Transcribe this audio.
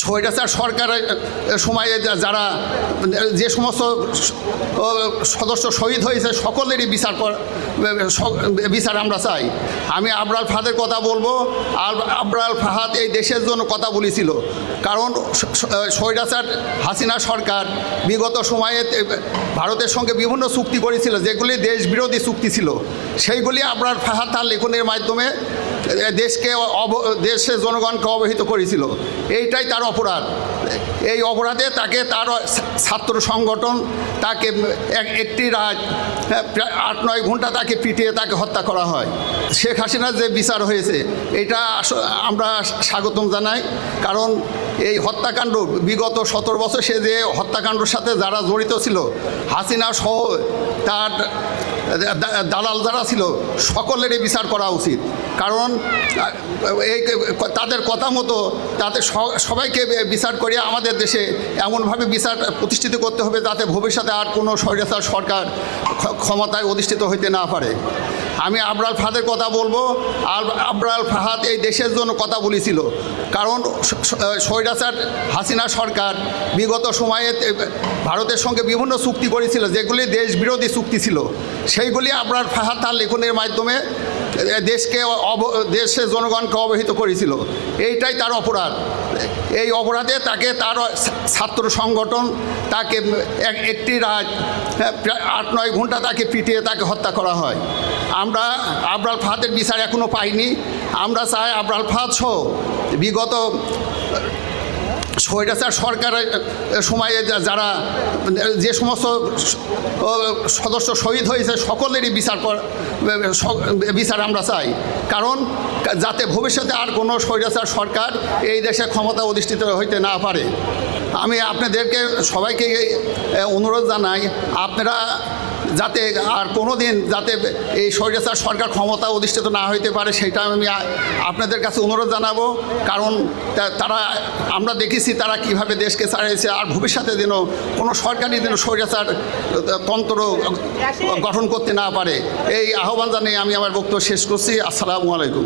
স্বৈরাচার সরকারের সময়ে যারা যে সমস্ত সদস্য শহীদ হয়েছে সকলেরই বিচার আমরা চাই। আমি আবরার ফাহাদের কথা বলবো। আবরার ফাহাদ এই দেশের জন্য কথা বলেছিল, কারণ স্বৈরাচার হাসিনা সরকার বিগত সময়ে ভারতের সঙ্গে বিভিন্ন চুক্তি করেছিল, যেগুলি দেশ বিরোধী চুক্তি ছিল। সেইগুলি আবরার ফাহাদ তার লেখনের মাধ্যমে দেশের জনগণকে অবহিত করেছিল। এইটাই তার অপরাধ। এই অপরাধে তাকে তার ছাত্র সংগঠন তাকে একটি রাত 8-9 ঘন্টা তাকে পিটিয়ে তাকে হত্যা করা হয়। শেখ হাসিনার যে বিচার হয়েছে এটা আমরা স্বাগতম জানাই, কারণ এই হত্যাকাণ্ড বিগত 17 বছর সে যে হত্যাকাণ্ডের সাথে যারা জড়িত ছিল, হাসিনা সহ তার দালাল যারা ছিল, সকলেরই বিচার করা উচিত। কারণ এই তাদের কথা মতো তাদের সবাইকে বিচার করে আমাদের দেশে এমনভাবে বিচার প্রতিষ্ঠিত করতে হবে যাতে ভবিষ্যতে আর কোনো স্বৈরাচার সরকার ক্ষমতায় অধিষ্ঠিত হইতে না পারে। আমি আবরার ফাহাদের কথা বলবো। আবরার ফাহাদ এই দেশের জন্য কথা বলেছিল, কারণ স্বৈরাচার হাসিনা সরকার বিগত সময়ে ভারতের সঙ্গে বিভিন্ন চুক্তি করেছিল, যেগুলি দেশ বিরোধী চুক্তি ছিল। সেইগুলি আবরার ফাহাদ তার লেখনের মাধ্যমে দেশের জনগণকে অবহিত করেছিল। এইটাই তার অপরাধ। এই অপরাধে তাকে তার ছাত্র সংগঠন তাকে একটি রাত 8-9 ঘন্টা তাকে পিটিয়ে তাকে হত্যা করা হয়। আমরা আবরার ফাহাদের বিচার এখনও পাইনি। আমরা চাই আবরার ফাহাদ সহ বিগত স্বৈরাচার সরকারের সময়ে যারা যে সমস্ত সদস্য শহীদ হয়েছে সকলেরই বিচার আমরা চাই, কারণ যাতে ভবিষ্যতে আর কোনো স্বৈরাচার সরকার এই দেশে ক্ষমতা অধিষ্ঠিত হইতে না পারে। আমি আপনাদেরকে সবাইকে অনুরোধ জানাই, আপনারা যাতে আর কোনো দিন যাতে এই স্বৈরাচার সরকার ক্ষমতা অধিষ্ঠিত না হইতে পারে সেটা আমি আপনাদের কাছে অনুরোধ জানাবো। কারণ আমরা দেখেছি তারা কিভাবে দেশকে চালাইছে, আর ভবিষ্যতে যেন কোনো সরকারই যেন স্বৈরাচার তন্ত্র গঠন করতে না পারে, এই আহ্বান জানিয়ে আমি আমার বক্তব্য শেষ করছি। আসসালামু আলাইকুম।